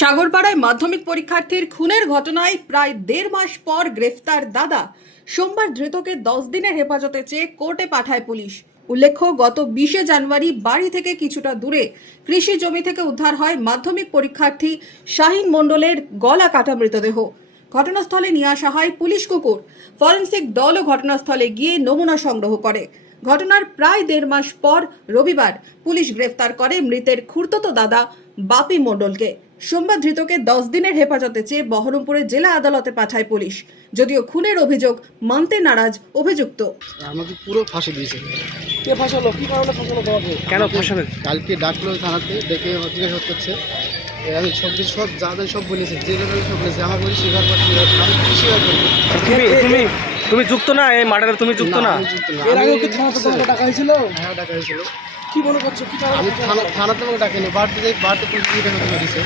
সাগরপাড়ায় মাধ্যমিক পরীক্ষার্থীর খুনের ঘটনায় প্রায় 1.5 মাস পর গ্রেফতার দাদা। সোমবার ধৃতকে 10 দিনের হেফাজতে চেয়ে কোর্টে পাঠায় পুলিশ। উল্লেখ্য, গত 20 জানুয়ারি বাড়ি থেকে কিছুটা দূরে কৃষি জমি থেকে উদ্ধার হয় মাধ্যমিক পরীক্ষার্থী শাহিন মণ্ডলের গলা কাটা মৃতদেহ। ঘটনাস্থলে নিয়ে আসা হয় পুলিশ কুকুর। ফরেনসিক দলও ঘটনাস্থলে গিয়ে নমুনা সংগ্রহ করে। ঘটনার প্রায় 1.5 মাস পর রবিবার পুলিশ গ্রেফতার করে মৃতের খুড়তুতো দাদা বাপি মণ্ডলকে। সোমবার ধৃতকে 10 দিনের হেফাজতে চেয়ে বহরমপুরের জেলা আদালতে পাঠায় পুলিশ। যদিও খুনের অভিযোগ মানতে নারাজ অভিযুক্ত। আমাকে পুরো ফাঁসি দিয়েছে। কে ফাঁসালো? কি কারণে ফাঁসালো তোমাকে? কেন ফাঁসাবে? কালকে ডাকলো থানাতে, ডেকে জিজ্ঞাসা করছে। আমি সব কিছু সব যাদের সব বলেছে, যে লেভেলে সব বলেছে, আমার বলি স্বীকার করছি, আমি স্বীকার করবো। তুমি যুক্ত না এই মার্ডারে? তুমি যুক্ত না? আমি যুক্ত না। এর আগেও কি থানাতে তোমাকে ডাকা হয়েছিল? হ্যাঁ, ডাকা হয়েছিল। কি মনে করছো? কি কারণে? আমি থানাতে আমাকে ডাকেনি, বাড়িতে পুলিশ জিজ্ঞাসা করে দিয়েছে।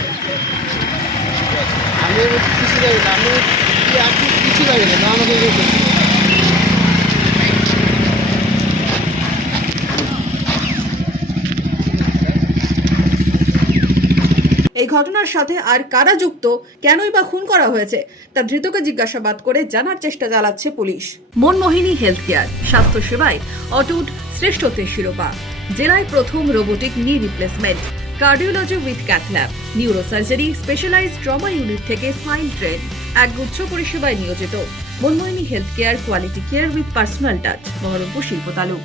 আমি কিছু যাই না, আমি কিছু যাই না, আমাকে ইয়ে করছি। এই ঘটনার সাথে আর কারা যুক্ত, কেনই বা খুন করা হয়েছে তা ধৃতকে জিজ্ঞাসাবাদ করে জানার চেষ্টা চালাচ্ছে পুলিশ। মনমোহিনী হেলথ কেয়ার, স্বাস্থ্য সেবায় অটুট শ্রেষ্ঠত্বের শিরোপা। জেলায় প্রথম robotic knee replacement, cardiology with cath lab, neurosurgery, specialized trauma unit থেকে স্মাইল ট্রেন, একগুচ্ছ পরিষেবায় নিয়োজিত। Manmohini health care, quality care with personal touch, Baharampur শিল্প তালুক।